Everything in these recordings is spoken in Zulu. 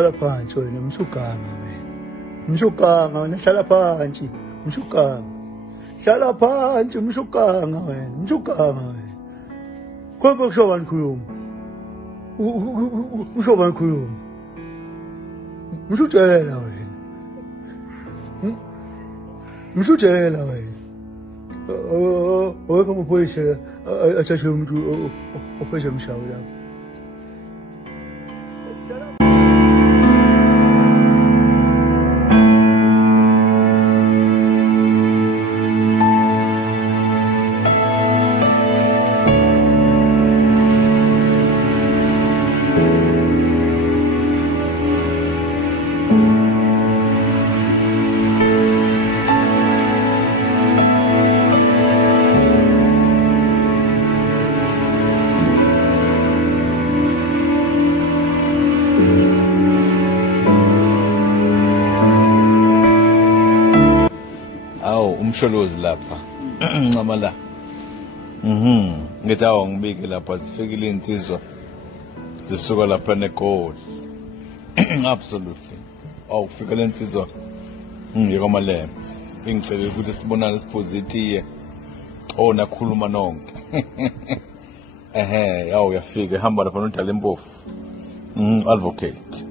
hlala phansi wena msuganga wena. Msuganga wena hlala phansi. Msuganga. Hlala phansi msuganga wena. Msuganga wena. Khomba kushoba ngikhuluma. Ushoba ngikhuluma. Msujela wena. Msujela wena. Owekho amaphoyisa athathe umuntu ophethe umshawo lapho. Umsholozi lapha ncama la ngithi awu ngibike lapha zifikile insizwa zisuka lapha neGoli absolutely awufika lensizwa yekwaMalembe ingicela ukuthi sibonane siphuze itiye nakhuluma nonke yawu yafika ihamba lapha noDala Mpofu advocate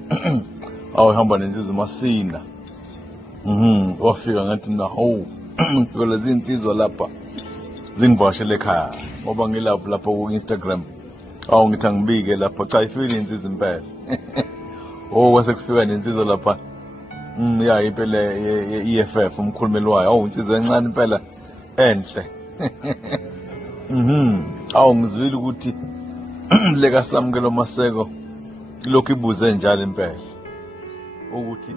hamba nensizwa Masina wafika ngathi ngifika lezi insizwa lapha zingivashele ekhaya ngoba ngilapho ku-Instagram ngithi angibike lapha cha ifile insizwa impela kwase kufika nensizwa lapha impela ye-EFF umkhulumeli wayo insizwa encane impela enhle ngizwile ukuthi leka Samukelo Maseko lokhu ibuze njalo impela ukuthi